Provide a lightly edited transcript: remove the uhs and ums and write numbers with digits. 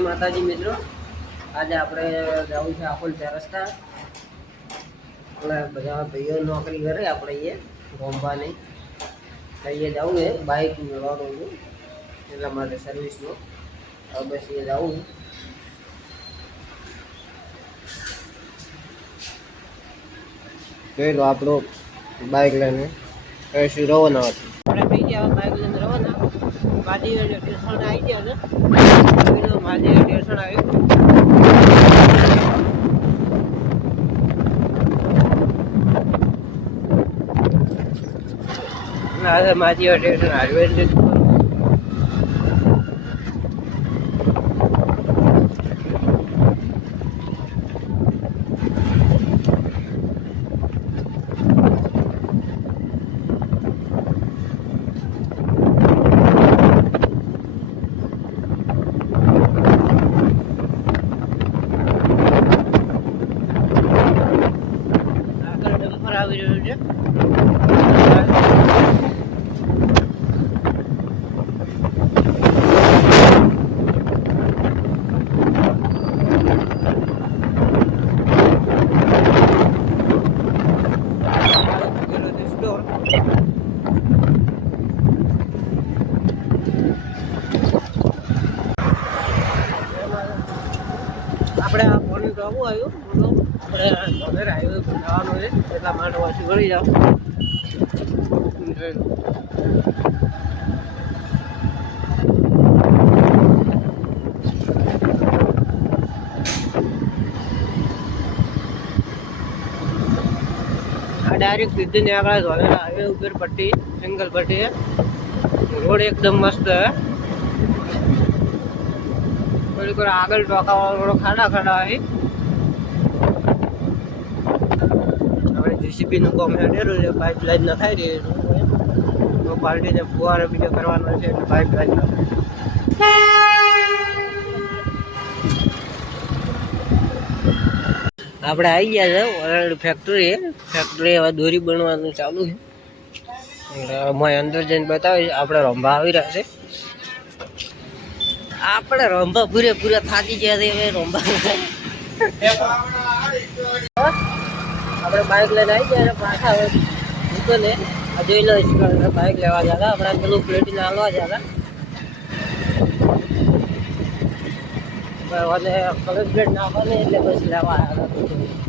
માતાજી મિત્રો, આજે આપણે જવું છે આખોલ 4 રસ્તા. એટલે બધા ભાઈઓ નોકરી કરે, આપણે અહીંયા ગોમવાની અહીંયા જવું છે બાઇક મેળવાનું એટલા માટે સર્વિસમાં. હવે બસ એ જવું જોઈ લો. આપણું બાઇક લઈને કઈશું રવાના હતું. આપણે થઈ ગયા બાઇક લઈને રવાના. માજી સ્ટેશન આવી ગયા ને, માજી સ્ટેશન આવ્યું. આજે માજી સ્ટેશન હાઈવે આવી રહ્યું છે. આપણે આ મોર્નિંગ તો આવું આવ્યું, આપણે ઘરે હાઈવે પર જવાનું છે એટલા માટે પાછું ગળી જાઓ. આ ડાયરેક્ટ સીધી ને આગળ ધોલેરા હાઈવે ઉપર પટ્ટી સિંગલ પટ્ટી રોડ એકદમ મસ્ત હે. થોડીક આગળ ટોકાવાળો થોડો ખાડા ખાડા હોય. આપણે જીસીબી નું કામ હેડેલું છે, પાઇપ લાઈન નખાઈ રહી છે. પાર્ટીને ફુવારો બીજો કરવાનો છે એટલે પાઇપ લાઈન આપણે આવી ગયા છે ફેક્ટરી. હવે દોરી બનવાનું ચાલુ છે. મેં અંદર જઈને બતાવીશ. આપણે રંભા આવી રહ્યા છે. આપણે રંભા પૂરેપૂરા થાકી ગયા છે. હવે રંભા આપણે બાઇક લઈને આવી ગયા પાછા. હવે દુકાને આ જોઈ લો બાઇક લેવા જતા. આપણે પેલું પ્લેટિન હાલવા જતા અને કલર પ્લેટ નાખવાની એટલે પછી લેવા આવ્યા હતા.